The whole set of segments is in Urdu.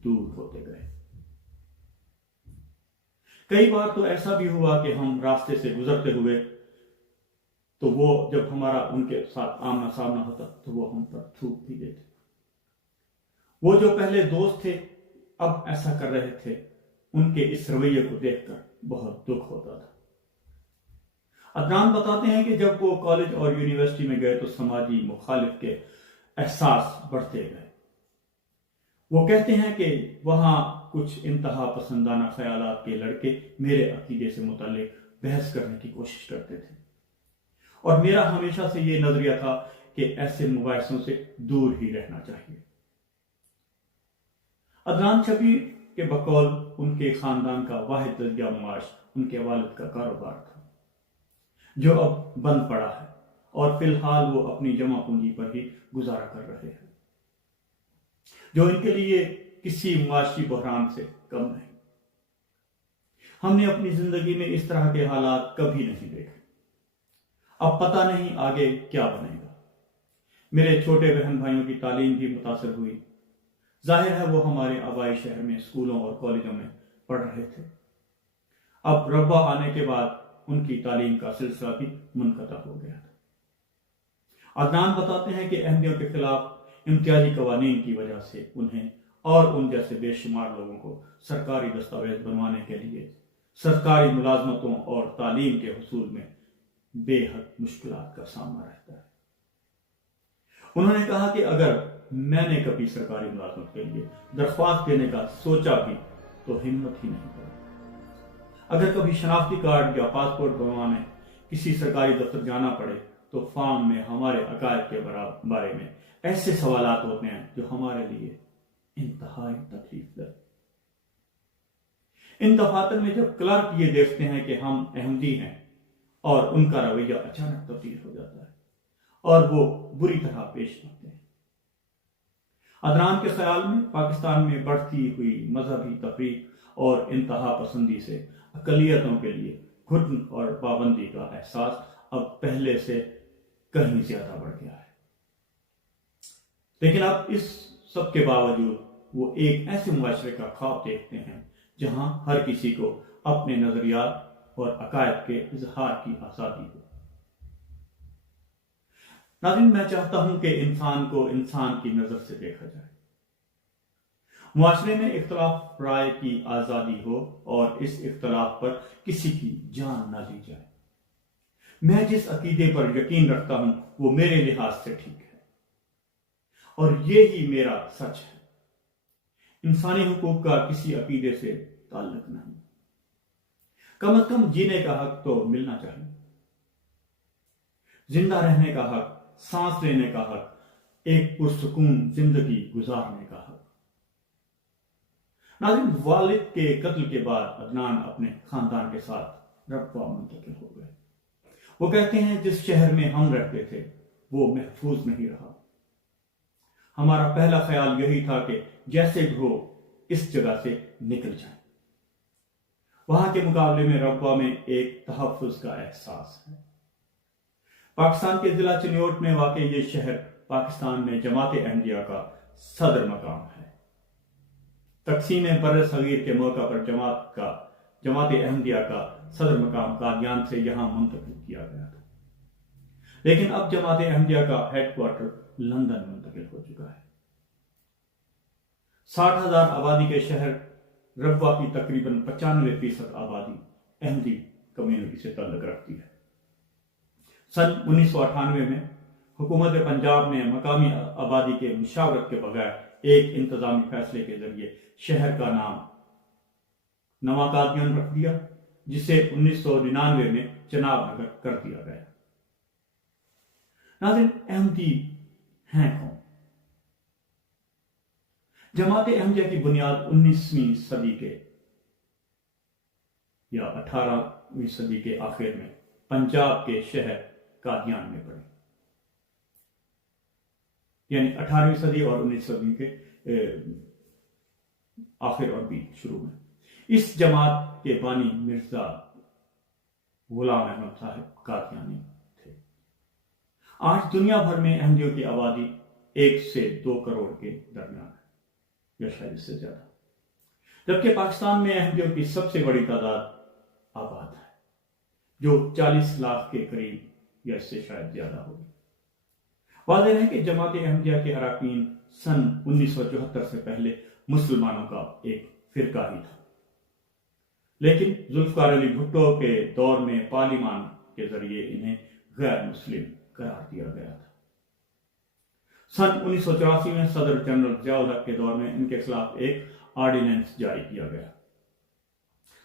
دور ہوتے گئے۔ کئی بار تو ایسا بھی ہوا کہ ہم راستے سے گزرتے ہوئے تو وہ جب ہمارا ان کے ساتھ آمنا سامنا ہوتا تو وہ ہم پر تھوک بھی دیتے۔ وہ جو پہلے دوست تھے اب ایسا کر رہے تھے، ان کے اس رویے کو دیکھ کر بہت دکھ ہوتا تھا۔ عدنان بتاتے ہیں کہ جب وہ کالج اور یونیورسٹی میں گئے تو سماجی مخالف کے احساس بڑھتے گئے۔ وہ کہتے ہیں کہ وہاں کچھ انتہا پسندانہ خیالات کے لڑکے میرے عقیدے سے متعلق بحث کرنے کی کوشش کرتے تھے، اور میرا ہمیشہ سے یہ نظریہ تھا کہ ایسے مباحثوں سے دور ہی رہنا چاہیے۔ عدنان شبیر کے بقول ان کے خاندان کا واحد ذریعہ معاش ان کے والد کا کاروبار تھا، جو اب بند پڑا ہے، اور فی الحال وہ اپنی جمع پونجی پر ہی گزارا کر رہے ہیں، جو ان کے لیے کسی معاشی بحران سے کم نہیں۔ ہم نے اپنی زندگی میں اس طرح کے حالات کبھی نہیں دیکھے۔ اب پتہ نہیں آگے کیا بنے گا۔ میرے چھوٹے بہن بھائیوں کی تعلیم بھی متاثر ہوئی۔ ظاہر ہے وہ ہمارے آبائی شہر میں اسکولوں اور کالجوں میں پڑھ رہے تھے۔ اب ربوہ آنے کے بعد ان کی تعلیم کا سلسلہ بھی منقطع ہو گیا تھا۔ عدنان بتاتے ہیں کہ احمدیوں کے خلاف امتیازی قوانین کی وجہ سے انہیں اور ان جیسے بے شمار لوگوں کو سرکاری دستاویز بنوانے کے لیے سرکاری ملازمتوں اور تعلیم کے حصول میں بے حد مشکلات کا سامنا رہتا ہے۔ انہوں نے کہا کہ اگر میں نے کبھی سرکاری ملازمت کے لیے درخواست دینے کا سوچا بھی تو ہمت ہی نہیں پڑی۔ اگر کبھی شناختی کارڈ یا پاسپورٹ بنوانے کسی سرکاری دفتر جانا پڑے تو فارم میں ہمارے عقائد کے بارے میں ایسے سوالات ہوتے ہیں جو ہمارے لیے انتہائی تکلیف دہ۔ ان دفاتر میں جب کلرک یہ دیکھتے ہیں کہ ہم احمدی ہیں اور ان کا رویہ اچانک تبدیل ہو جاتا ہے اور وہ بری طرح پیش آتے ہیں۔ عدنان کے خیال میں پاکستان میں بڑھتی ہوئی مذہبی تفریق اور انتہا پسندی سے اقلیتوں کے لیے گھٹن اور پابندی کا احساس اب پہلے سے کہیں زیادہ بڑھ گیا ہے۔ لیکن اب اس سب کے باوجود وہ ایک ایسے معاشرے کا خواب دیکھتے ہیں جہاں ہر کسی کو اپنے نظریات اور عقائد کے اظہار کی آزادی ہو۔ ناظرین، میں چاہتا ہوں کہ انسان کو انسان کی نظر سے دیکھا جائے، معاشرے میں اختلاف رائے کی آزادی ہو اور اس اختلاف پر کسی کی جان نہ لی جائے۔ میں جس عقیدے پر یقین رکھتا ہوں وہ میرے لحاظ سے ٹھیک ہے اور یہی میرا سچ ہے۔ انسانی حقوق کا کسی عقیدے سے تعلق نہیں، کم از کم جینے کا حق تو ملنا چاہیے، زندہ رہنے کا حق، سانس لینے کا حق، ایک پرسکون زندگی گزارنے کا حق۔ ناظرین، والد کے قتل کے بعد عدنان اپنے خاندان کے ساتھ ربوہ منتقل ہو گئے۔ وہ کہتے ہیں جس شہر میں ہم رہتے تھے وہ محفوظ نہیں رہا۔ ہمارا پہلا خیال یہی تھا کہ جیسے بھی ہو اس جگہ سے نکل جائیں۔ وہاں کے مقابلے میں ربوہ میں ایک تحفظ کا احساس ہے۔ پاکستان کے ضلع چنیوٹ میں واقع یہ شہر پاکستان میں جماعت احمدیہ کا صدر مقام ہے۔ تقسیم بر صغیر کے موقع پر جماعت احمدیہ کا صدر مقام قادیان سے یہاں منتقل کیا گیا تھا، لیکن اب جماعت احمدیہ کا ہیڈ کوارٹر لندن منتقل ہو چکا ہے۔ 60,000 آبادی کے شہر ربوہ کی تقریباً 95% آبادی احمدی کمیونٹی سے تعلق رکھتی ہے۔ سن 1998 میں حکومت پنجاب نے مقامی آبادی کے مشاورت کے بغیر ایک انتظامی فیصلے کے ذریعے شہر کا نام نواں قادیان رکھ دیا، جسے 1999 میں چناب نگر کر دیا گیا۔ ناظرین، احمدی ہیں کون؟ جماعت احمدیہ کی بنیاد 19ویں صدی کے یا 18ویں صدی کے آخر میں پنجاب کے شہر قادیان میں پڑی، یعنی 18ویں صدی اور 19ویں صدی کے آخر اور بیچ شروع میں۔ اس جماعت کے بانی مرزا غلام احمد صاحب قادیانی تھے۔ آج دنیا بھر میں احمدیوں کی آبادی 1 سے 2 کروڑ کے درمیان ہے یا شاید اس سے زیادہ۔ جبکہ پاکستان میں احمدیوں کی سب سے بڑی تعداد آباد ہے، جو 40 لاکھ کے قریب یا اس سے شاید زیادہ ہوگی۔ واضح ہے کہ جماعت احمدیہ کے اراکین سن 1974 سے پہلے مسلمانوں کا ایک فرقہ ہی تھا، لیکن ذوالفقار علی بھٹو کے دور میں پارلیمان کے ذریعے انہیں غیر مسلم قرار دیا گیا تھا۔ سن 1984 میں صدر جنرل ضیاء الحق کے دور میں ان کے خلاف ایک آرڈیننس جاری کیا گیا۔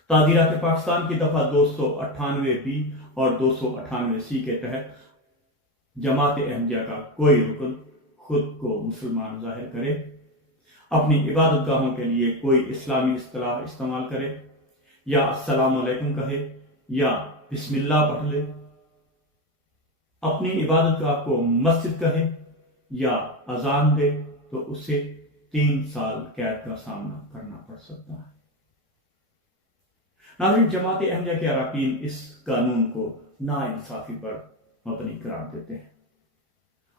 تعزیرات پاکستان کی دفعہ 298 بی اور 298 سی کے تحت جماعت احمدیہ کا کوئی رکن خود کو مسلمان ظاہر کرے، اپنی عبادت گاہوں کے لیے کوئی اسلامی اصطلاح استعمال کرے، یا السلام علیکم کہے یا بسم اللہ پڑھ لے، اپنی عبادت گاہ کو مسجد کہے یا اذان دے، تو اسے 3 سال قید کا سامنا کرنا پڑ سکتا ہے۔ ناظرین، جماعت احمدیہ کے اراکین اس قانون کو ناانصافی پر مبنی قرار دیتے ہیں،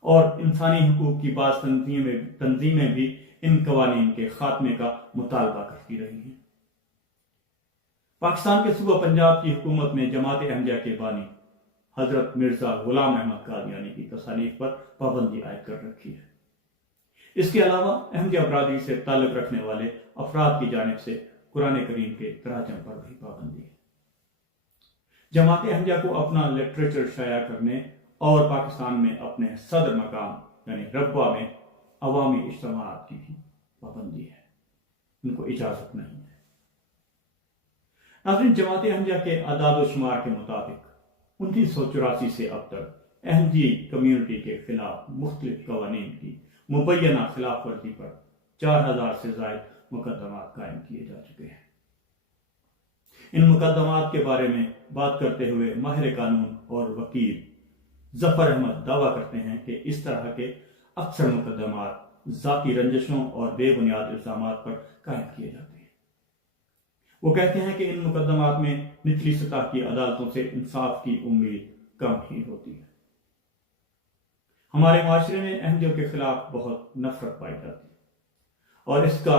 اور انسانی حقوق کی بعض تنظیمیں بھی ان قوانین کے خاتمے کا مطالبہ کرتی رہی ہیں۔ پاکستان کے صوبہ پنجاب کی حکومت نے جماعت احمدیہ کے بانی حضرت مرزا غلام احمد قادیانی کی تصانیف پر پابندی عائد کر رکھی ہے۔ اس کے علاوہ احمدیہ برادری سے تعلق رکھنے والے افراد کی جانب سے قرآن کریم کے تراجم پر بھی پابندی ہے۔ جماعت احمدیہ کو اپنا لٹریچر شائع کرنے اور پاکستان میں اپنے صدر مقام یعنی ربوہ میں عوامی اجتماعات کی بھی پابندی ہے، ان کو اجازت نہیں ہے۔ ناظرین، جماعت احمدیہ کے اعداد و شمار کے مطابق 1984 سے اب تک احمدی کمیونٹی کے خلاف مختلف قوانین کی مبینہ خلاف ورزی پر 4000 سے زائد مقدمات قائم کیے جا چکے ہیں۔ ان مقدمات کے بارے میں بات کرتے ہوئے ماہر قانون اور وکیل ظفر احمد دعویٰ کرتے ہیں کہ اس طرح کے اکثر مقدمات ذاتی رنجشوں اور بے بنیاد الزامات پر قائم کیے جاتے ہیں۔ وہ کہتے ہیں کہ ان مقدمات میں نچلی سطح کی عدالتوں سے انصاف کی امید کم ہی ہوتی ہے۔ ہمارے معاشرے میں احمدیوں کے خلاف بہت نفرت پائی جاتی ہے، اور اس کا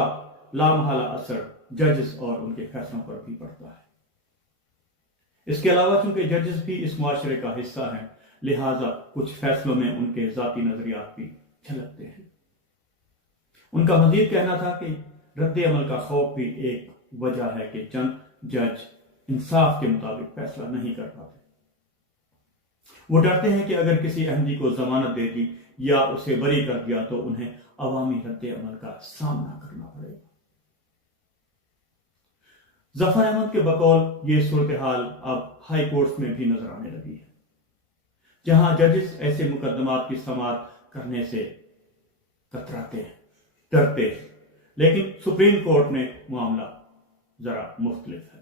لامحالہ اثر ججز اور ان کے فیصلوں پر بھی پڑتا ہے۔ اس کے علاوہ چونکہ ججز بھی اس معاشرے کا حصہ ہیں، لہٰذا کچھ فیصلوں میں ان کے ذاتی نظریات بھی جھلکتے ہیں۔ ان کا مزید کہنا تھا کہ رد عمل کا خوف بھی ایک وجہ ہے کہ چند جج انصاف کے مطابق فیصلہ نہیں کر پاتے۔ وہ ڈرتے ہیں کہ اگر کسی احمدی کو ضمانت دے دی یا اسے بری کر دیا تو انہیں عوامی رد عمل کا سامنا کرنا پڑے گا۔ ظفر احمد کے بقول یہ صورتحال اب ہائی کورٹس میں بھی نظر آنے لگی ہے، جہاں ججز ایسے مقدمات کی سماعت کرنے سے کتراتے ہیں، ڈرتے ہیں، لیکن سپریم کورٹ میں معاملہ ذرا مختلف ہے۔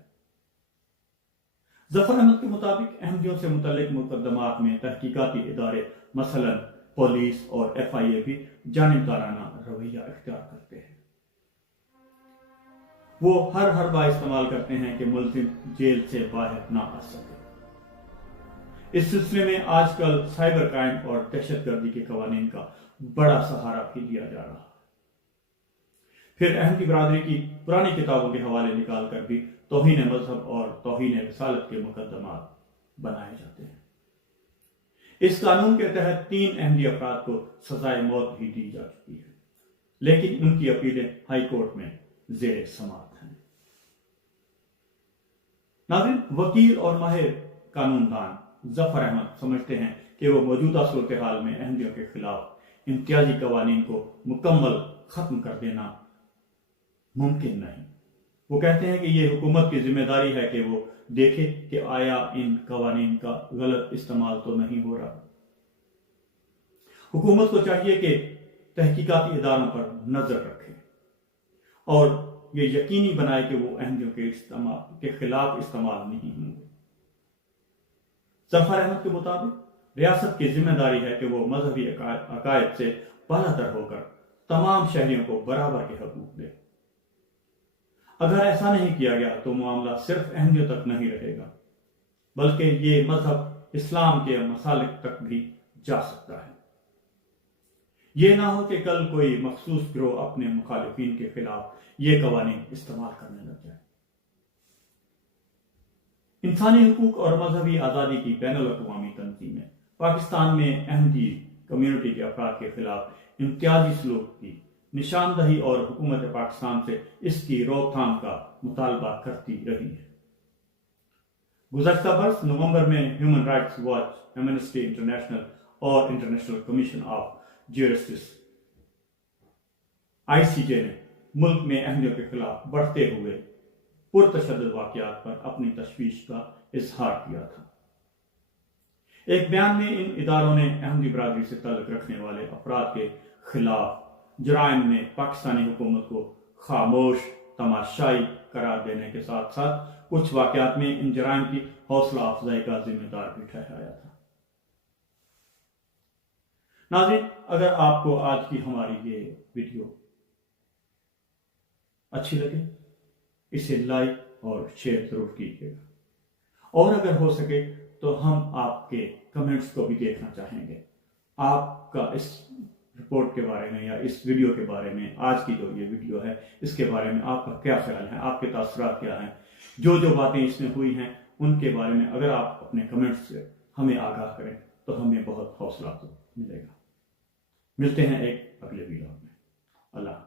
ظفر احمد کے مطابق احمدیوں سے متعلق مقدمات میں تحقیقاتی ادارے مثلاً پولیس اور FIA بھی جانبدارانہ رویہ اختیار کرتے ہیں۔ وہ ہر حربہ استعمال کرتے ہیں کہ ملزم جیل سے باہر نہ آ سکے۔ اس سلسلے میں آج کل سائبر کرائم اور دہشت گردی کے قوانین کا بڑا سہارا بھی لیا جا رہا ہے۔ پھر احمدی برادری کی پرانی کتابوں کے حوالے نکال کر بھی توہین مذہب اور توہین رسالت کے مقدمات بنائے جاتے ہیں۔ اس قانون کے تحت 3 احمدی افراد کو سزائے موت بھی دی جا چکی ہے، لیکن ان کی اپیلیں ہائی کورٹ میں زیر سماعت ہیں۔ ناظرین، وکیل اور ماہر قانون دان ظفر احمد سمجھتے ہیں کہ وہ موجودہ صورتحال میں احمدیوں کے خلاف امتیازی قوانین کو مکمل ختم کر دینا ممکن نہیں۔ وہ کہتے ہیں کہ یہ حکومت کی ذمہ داری ہے کہ وہ دیکھے کہ آیا ان قوانین کا غلط استعمال تو نہیں ہو رہا۔ حکومت کو چاہیے کہ تحقیقاتی اداروں پر نظر رکھے اور یہ یقینی بنائے کہ وہ احمدیوں کے خلاف استعمال نہیں ہوں گے۔ ظفر احمد کے مطابق ریاست کی ذمہ داری ہے کہ وہ مذہبی عقائد سے بالاتر ہو کر تمام شہریوں کو برابر کے حقوق دے۔ اگر ایسا نہیں کیا گیا تو معاملہ صرف احمدیوں تک نہیں رہے گا، بلکہ یہ مذہب اسلام کے مسالک تک بھی جا سکتا ہے۔ یہ نہ ہو کہ کل کوئی مخصوص گروہ اپنے مخالفین کے خلاف یہ قوانین استعمال کرنے لگ جائے۔ انسانی حقوق اور مذہبی آزادی کی بین الاقوامی تنظیمیں پاکستان میں احمدی کمیونٹی کے افراد کے خلاف امتیازی سلوک کی نشاندہی اور حکومت پاکستان سے اس کی روک تھام کا مطالبہ کرتی رہی ہے۔ گزشتہ برس نومبر میں human rights watch, Amnesty International اور international commission of justice ICJ نے ملک میں احمدیوں کے خلاف بڑھتے ہوئے پرتشدد واقعات پر اپنی تشویش کا اظہار کیا تھا۔ ایک بیان میں ان اداروں نے احمدی برادری سے تعلق رکھنے والے افراد کے خلاف جرائم میں پاکستانی حکومت کو خاموش تماشائی قرار دینے کے ساتھ ساتھ کچھ واقعات میں ان جرائم کی حوصلہ افزائی کا ذمہ دار بھی ٹھہرایا تھا۔ ناظرین، اگر آپ کو آج کی ہماری یہ ویڈیو اچھی لگے اسے لائک اور شیئر ضرور کیجیے گا، اور اگر ہو سکے تو ہم آپ کے کمنٹس کو بھی دیکھنا چاہیں گے۔ آپ کا اس رپورٹ کے بارے میں یا اس ویڈیو کے بارے میں، آج کی جو یہ ویڈیو ہے اس کے بارے میں آپ کا کیا خیال ہے، آپ کے تاثرات کیا ہیں، جو باتیں اس میں ہوئی ہیں ان کے بارے میں اگر آپ اپنے کمنٹس سے ہمیں آگاہ کریں تو ہمیں بہت حوصلہ ملے گا۔ ملتے ہیں ایک اگلے ویڈیو میں۔ اللہ